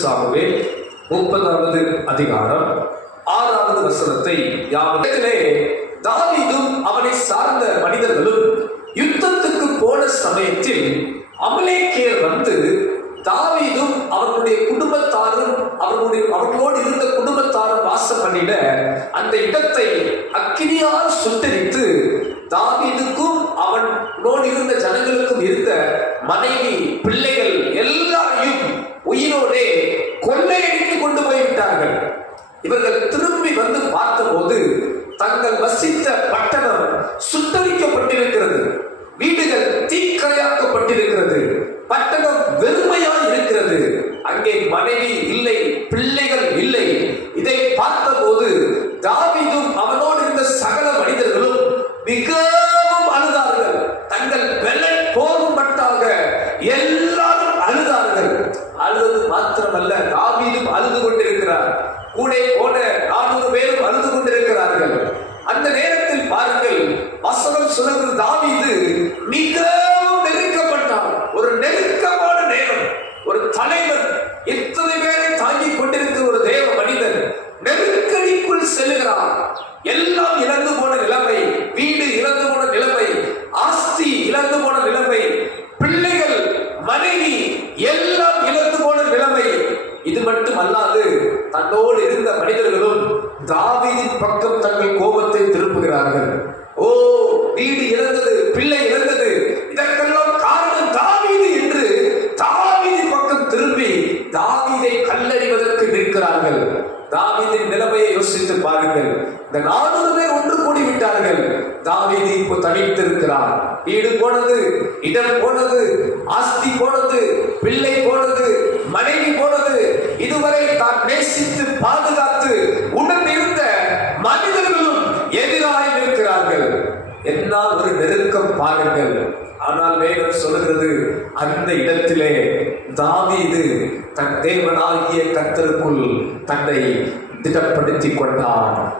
Samuel முப்பதாவது அதிகாரம் ஆறாவது வசனத்தை யாவத்திலே தாவீதும் அவனை சார்ந்த மனிதர்களும் யுத்தத்துக்கு போன சமயத்தில் அமலேக்கியர் வந்து தாவீதும் அவர்களுடைய குடும்பத்தாரும் அவர்களுடைய அவர்களோடு இருந்த குடும்பத்தாரும் வாசம் பண்ணிட அந்த இடத்தை அக்கினியால் சுட்டரித்து தாவீதுக்கும் அவனோடு இருந்த ஜனங்களுக்கும் இருந்த மனைவி பிள்ளைகள் இவர்கள் திரும்பி வந்து பார்த்தபோது தங்கள் வசித்த பட்டணம் சுட்டரிக்கப்பட்டிருக்கிறது வீடுகள் தீக்கரையாக்கப்பட்டிருக்கிறது. பட்டணம் வெறுமையாய் இருக்கிறது. அங்கே மனைவி இல்லை பிள்ளைகள் இல்லை. இதை பார்த்தபோது தாவிதும் அவனோடு இருந்த சகல மனிதர்களும் மிகவும் அழுதார்கள். தங்கள் வெள்ளன் போகும் எல்லாரும் அழுதார்கள். அழுது மாத்திரமல்ல தாவீதும் அழுது கொண்டிருக்கிறார். கூட போன நானூறு பேரும் அழுது கொண்டிருக்கிறார்கள் அந்த நேரத்தில் பாருங்கள் வசனம் சொல்லுகிறது தாவீது மிகவும் நெருக்கப்பட்டார் ஒரு நெருக்கமான நேரம் ஒரு தலைவர் எத்தனை பேரை தாங்கிக் கொண்டிருக்கிற ஒரு தேவ மனிதர் நெருக்கடிக்குள் செல்கிறார் எல்லாம் இழந்து போன நிலைமை வீடு இழந்து போன நிலைமை ஆஸ்தி இழந்து போன நிலைமை பிள்ளைகள் மனைவி எல்லாம் இழந்து போன நிலைமை. இது மட்டும் அல்லாது தன்னோடு இருந்த மனிதர்களும் தாவீதின் பக்கம் தங்கள் கோபத்தை திருப்புகிறார்கள். ஓ வீடு இழந்தது பிள்ளை இழந்தது இதற்கெல்லாம் காரணம் தாவீது என்று தாவீதின் பக்கம் திரும்பி தாவிதை கல்லறிவதற்கு நிற்கிறார்கள். தாவிதின் நிலைமையை யோசித்து பாருங்கள். இந்த நானூறு பேர் ஒன்று கூடி விட்டார்கள் தாவிதி இப்போ தனித்திருக்கிறார் வீடு போனது இடம் போனது ஆஸ்தி போனது பிள்ளை போனது மனைவி போனது இதுவரை தான் நேசித்து பாதுகாத்து உடன் இருந்த மனிதர்களும் எதிராய் நிற்கிறார்கள். என்ன ஒரு நெருக்கம் பாருங்கள். ஆனால் வேதம் சொல்கிறது அந்த இடத்திலே தாவீது தன் தேவனாகிய கத்தருக்குள் தன்னை திடப்படுத்திக் கொண்டான்.